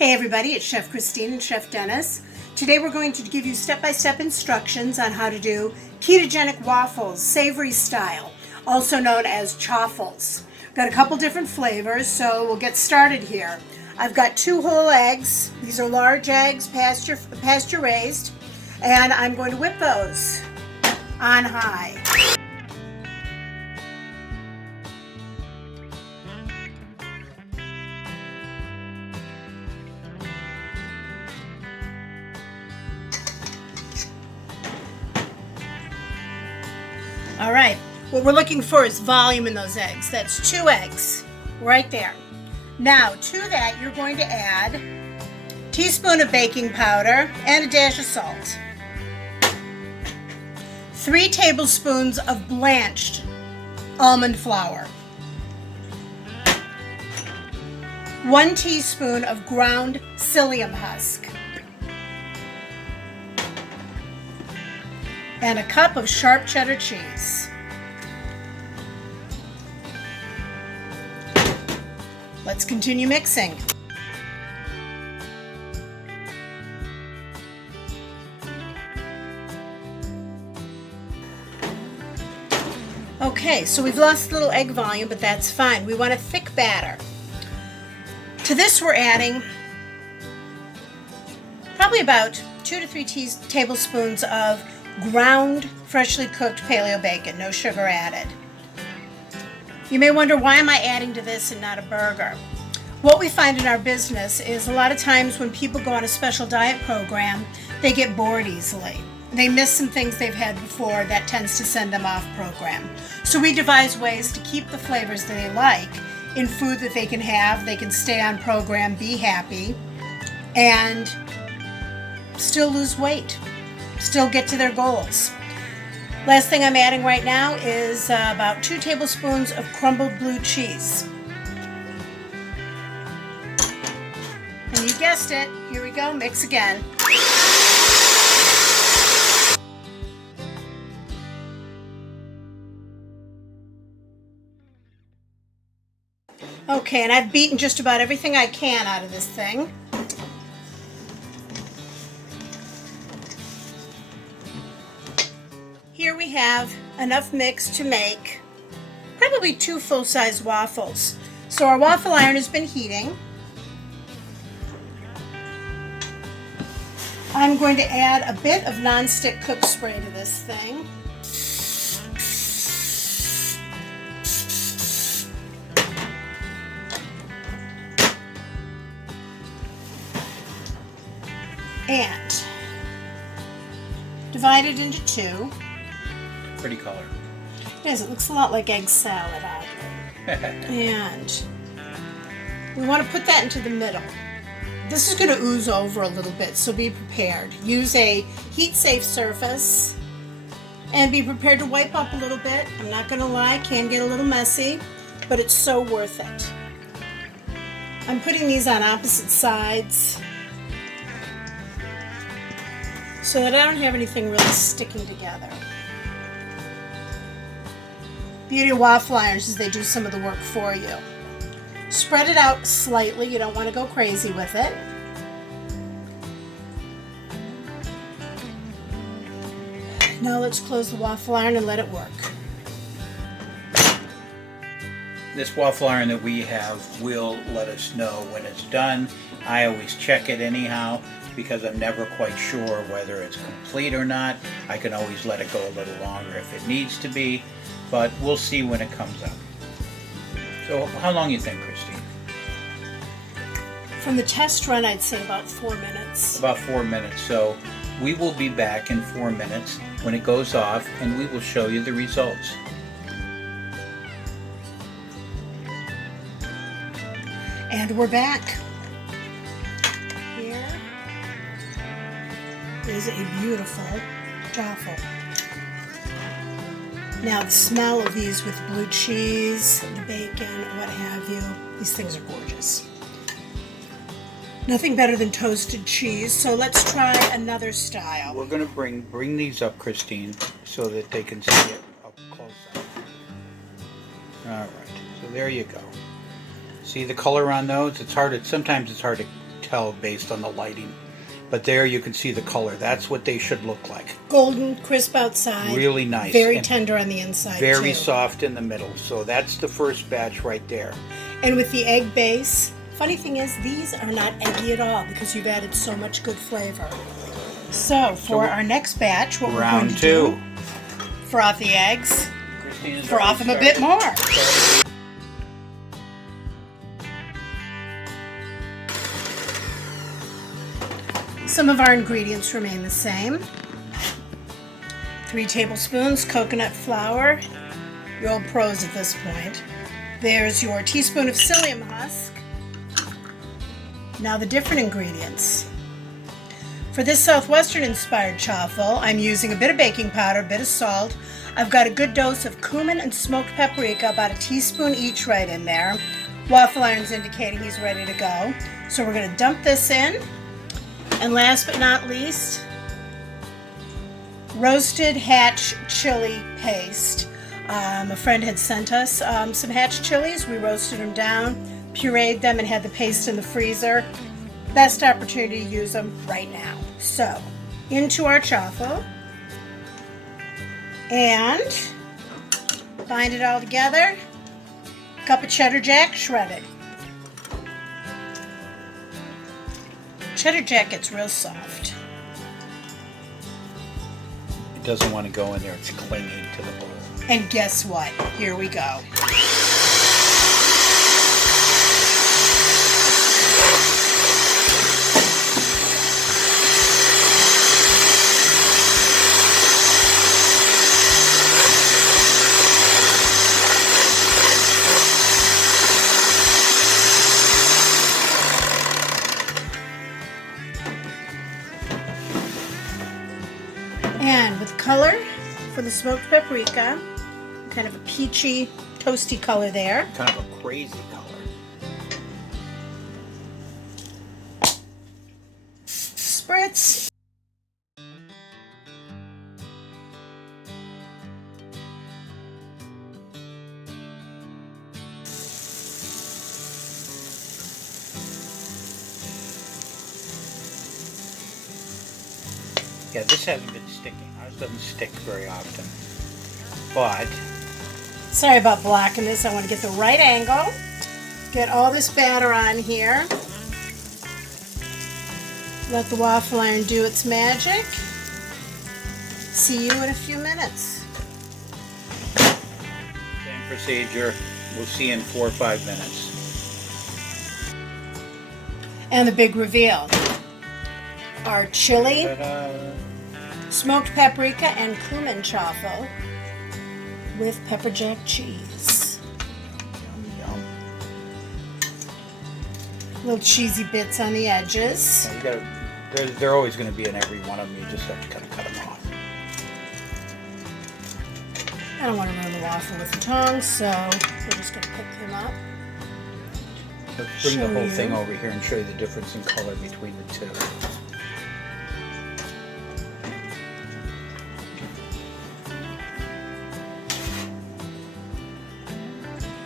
Hey everybody, it's Chef Christine and Chef Dennis. Today we're going to give you step-by-step instructions on how to do ketogenic waffles, savory style, also known as chaffles. Got a couple different flavors, so we'll get started here. I've got 2 whole eggs. These are large eggs, pasture raised, and I'm going to whip those on high. All right, what we're looking for is volume in those eggs. That's 2 eggs right there. Now to that you're going to add a teaspoon of baking powder and a dash of salt. 3 tablespoons of blanched almond flour. 1 teaspoon of ground psyllium husk. And a cup of sharp cheddar cheese. Let's continue mixing. Okay, so we've lost a little egg volume, but that's fine. We want a thick batter. To this we're adding probably about 2 to 3 tablespoons of ground, freshly cooked paleo bacon, no sugar added. You may wonder, why am I adding to this and not a burger? What we find in our business is a lot of times when people go on a special diet program, they get bored easily. They miss some things they've had before that tends to send them off program. So we devise ways to keep the flavors that they like in food that they can have, they can stay on program, be happy, and still lose weight. Still get to their goals. Last thing I'm adding right now is about 2 tablespoons of crumbled blue cheese. And you guessed it, here we go, mix again. Okay, and I've beaten just about everything I can out of this thing. Here we have enough mix to make probably 2 full-size waffles. So our waffle iron has been heating. I'm going to add a bit of non-stick cook spray to this thing. And divide it into 2. Pretty color. It is. It looks a lot like egg salad, oddly. And we want to put that into the middle. This is going to ooze over a little bit, so be prepared. Use a heat-safe surface and be prepared to wipe up a little bit. I'm not going to lie, it can get a little messy, but it's so worth it. I'm putting these on opposite sides so that I don't have anything really sticking together. Beauty of waffle irons is they do some of the work for you. Spread it out slightly, you don't want to go crazy with it. Now let's close the waffle iron and let it work. This waffle iron that we have will let us know when it's done. I always check it anyhow because I'm never quite sure whether it's complete or not. I can always let it go a little longer if it needs to be, but we'll see when it comes up. So how long do you think, Christine? From the test run, I'd say about 4 minutes. About 4 minutes. So we will be back in 4 minutes when it goes off, and we will show you the results. And we're back. Here is a beautiful chaffle. Now the smell of these with blue cheese, the bacon, what have you, these things are gorgeous. Nothing better than toasted cheese, so let's try another style. We're going to bring these up, Christine, so that they can see it up close up. All right, so there you go. See the color on those? Sometimes it's hard to tell based on the lighting. But there you can see the color. That's what they should look like. Golden, crisp outside. Really nice. Very and tender on the inside, very too. soft in the middle. So that's the first batch right there. And with the egg base, funny thing is, these are not eggy at all because you've added so much good flavor. So for our next batch, what we're going to do, froth the eggs, froth them a bit more. Some of our ingredients remain the same. 3 tablespoons coconut flour. You're all pros at this point. There's your teaspoon of psyllium husk. Now the different ingredients. For this Southwestern inspired chaffle, I'm using a bit of baking powder, a bit of salt. I've got a good dose of cumin and smoked paprika, about a teaspoon each right in there. Waffle iron's indicating he's ready to go. So we're going to dump this in. And last but not least, roasted hatch chili paste. A friend had sent us some hatch chilies. We roasted them down, pureed them, and had the paste in the freezer. Best opportunity to use them right now. So, into our chaffle. And bind it all together. Cup of cheddar jack shredded. Cheddar jack gets real soft. It doesn't want to go in there. It's clinging to the bowl. And guess what? Here we go. And with color for the smoked paprika, kind of a peachy, toasty color there. Kind of a crazy color. Spritz. Yeah, this hasn't been sticking. Ours doesn't stick very often. But Sorry about blocking this. I want to get the right angle. Get all this batter on here. Let the waffle iron do its magic. See you in a few minutes. same procedure. We'll see you in 4 or 5 minutes. And the big reveal. Our chili, Ta-da. smoked paprika, and cumin chaffle with pepper jack cheese. Yum. Little cheesy bits on the edges. You gotta, they're always going to be in every one of them. You just have to kind of cut them off. I don't want to ruin the waffle with the tongs, so we're just going to pick them up. Let's bring the Show whole you. thing over here and show you the difference in color between the two.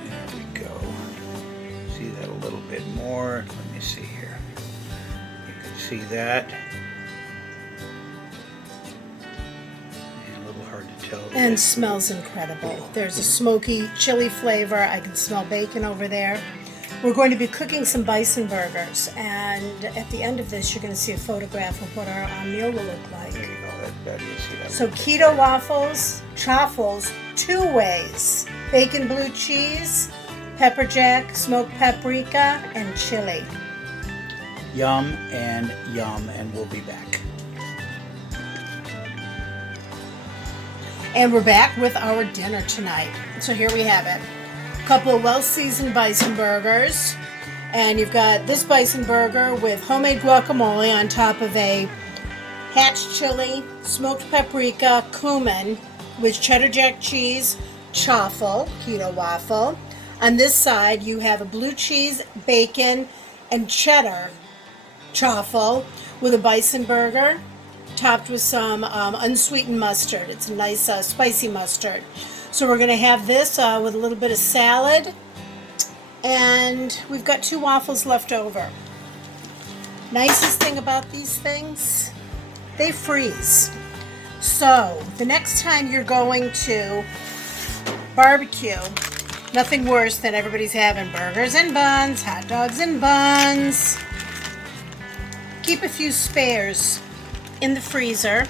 There we go. See that a little bit more. Let me see here. You can see that. And a little hard to tell. And smells incredible. There's a smoky chili flavor. I can smell bacon over there. We're going to be cooking some bison burgers, and at the end of this, you're going to see a photograph of what our meal will look like. There you go. That's better. You see that. So keto waffles, chaffles, 2 ways: bacon blue cheese, pepper jack, smoked paprika, and chili. Yum, and we'll be back. And we're back with our dinner tonight. So here we have it. A couple of well-seasoned bison burgers. And you've got this bison burger with homemade guacamole on top of a hatch chili, smoked paprika, cumin with cheddar jack cheese, chaffle, keto waffle. On this side, you have a blue cheese, bacon, and cheddar chaffle with a bison burger topped with some unsweetened mustard. It's a nice spicy mustard. So we're going to have this with a little bit of salad, and we've got 2 waffles left over. Nicest thing about these things, they freeze. So the next time you're going to barbecue, nothing worse than everybody's having burgers and buns, hot dogs and buns. Keep a few spares in the freezer,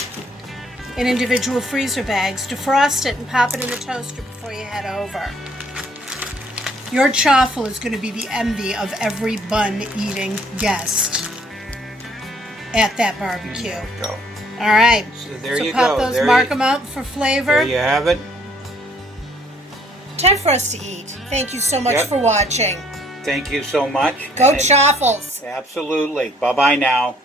in individual freezer bags. Defrost it and pop it in the toaster before you head over. Your chaffle is going to be the envy of every bun-eating guest at that barbecue. There we go. All right. So there so you pop go. those, mark them up for flavor. There you have it. Time for us to eat. Thank you so much Yep. for watching. Thank you so much. Go And- Chaffles! Absolutely. Bye-bye now.